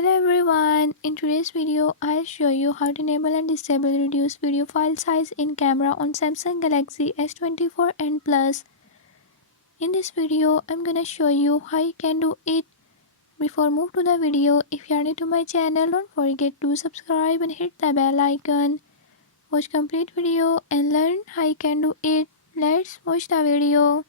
Hello everyone, in today's video I'll show you how to enable and disable reduce video file size in camera on Samsung Galaxy S24 and Plus. In this video I'm gonna show you how you can do it. Before move to the video, if you are new to my channel, don't forget to subscribe and hit the bell icon. Watch complete video and learn how you can do it. Let's watch the video.